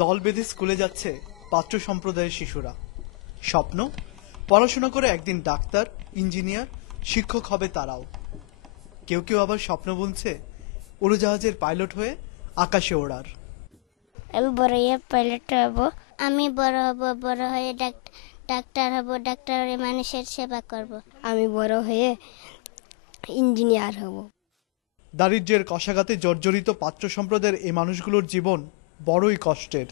দল বেঁধে স্কুলে যাচ্ছে পাত্র সম্প্রদায়ের শিশুরা। স্বপ্ন, পড়াশোনা করে একদিন ডাক্তার, ইঞ্জিনিয়ার, শিক্ষক হবে তারাও। কেউ কেউ আবার স্বপ্ন বুনছে উড়োজাহাজের পাইলট হয়ে আকাশে ওড়ার। আমি বড় হয়ে পাইলট হব, আমি বড় হব, বড় হয়ে ডাক্তার হব, ডাক্তার হয়ে মানুষের সেবা করব। আমি বড় হয়ে ইঞ্জিনিয়ার হব। দারিদ্র্যের কষাঘাতে জর্জরিত পাত্র সম্প্রদায়ের এই মানুষগুলোর জীবন বড়ই কষ্টের।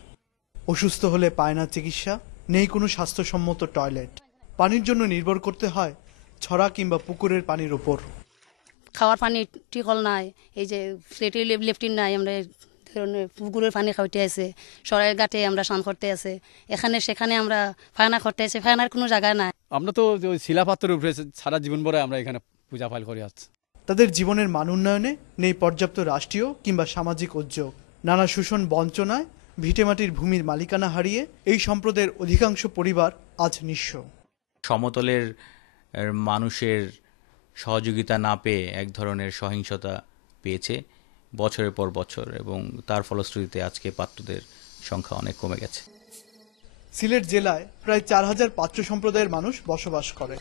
অসুস্থ হলে পায় না চিকিৎসা, নেই কোনো স্বাস্থ্যসম্মত টয়লেট। পানির জন্য নির্ভর করতে হয় ছড়া কিংবা পুকুরের পানির উপর। খাওয়ার পানি টিকল নাই, এই যে ফ্লেটি লেফটিন নাই, আমরা পুকুরের পানি খাওয়াতে আছে, সরাইয়ের ঘাটে আমরা স্নান করতে আছে, এখানে সেখানে আমরা ফায়না করতে আছে, ফায়নার কোনো জায়গা নাই। আমরা তো শিলাপাত্রের উপরে সারা জীবন ভরে আমরা এখানে পূজা পাল করে আসছি। তাদের জীবনের মান উন্নয়নে নেই পর্যাপ্ত রাষ্ট্রীয় কিংবা সামাজিক উদ্যোগ। নানা শোষণ বঞ্চনায় ভিটেমাটির ভূমির মালিকানা হারিয়ে এই সম্প্রদায়ের অধিকাংশ পরিবার আজ নিঃস্ব। সমতলের মানুষের সহযোগিতা না পেয়ে এক ধরনের সহিংসতা পেয়েছে বছরের পর বছর, এবং তার ফলশ্রুতিতে আজকে পাত্রদের সংখ্যা অনেক কমে গেছে। সিলেট জেলায় প্রায় 4000 পাত্র সম্প্রদায়ের মানুষ বসবাস করে।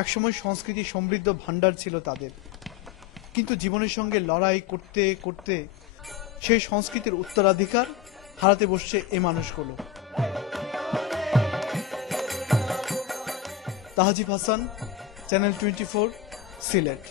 একসময় সংস্কৃতি সমৃদ্ধ ভান্ডার ছিল তাদের, কিন্তু জীবনের সঙ্গে লড়াই করতে করতে সেই সংস্কৃতির উত্তরাধিকার হারাতে বসছে এই মানুষগুলো। তাহাজিব হাসান, চ্যানেল 24, সিলেট।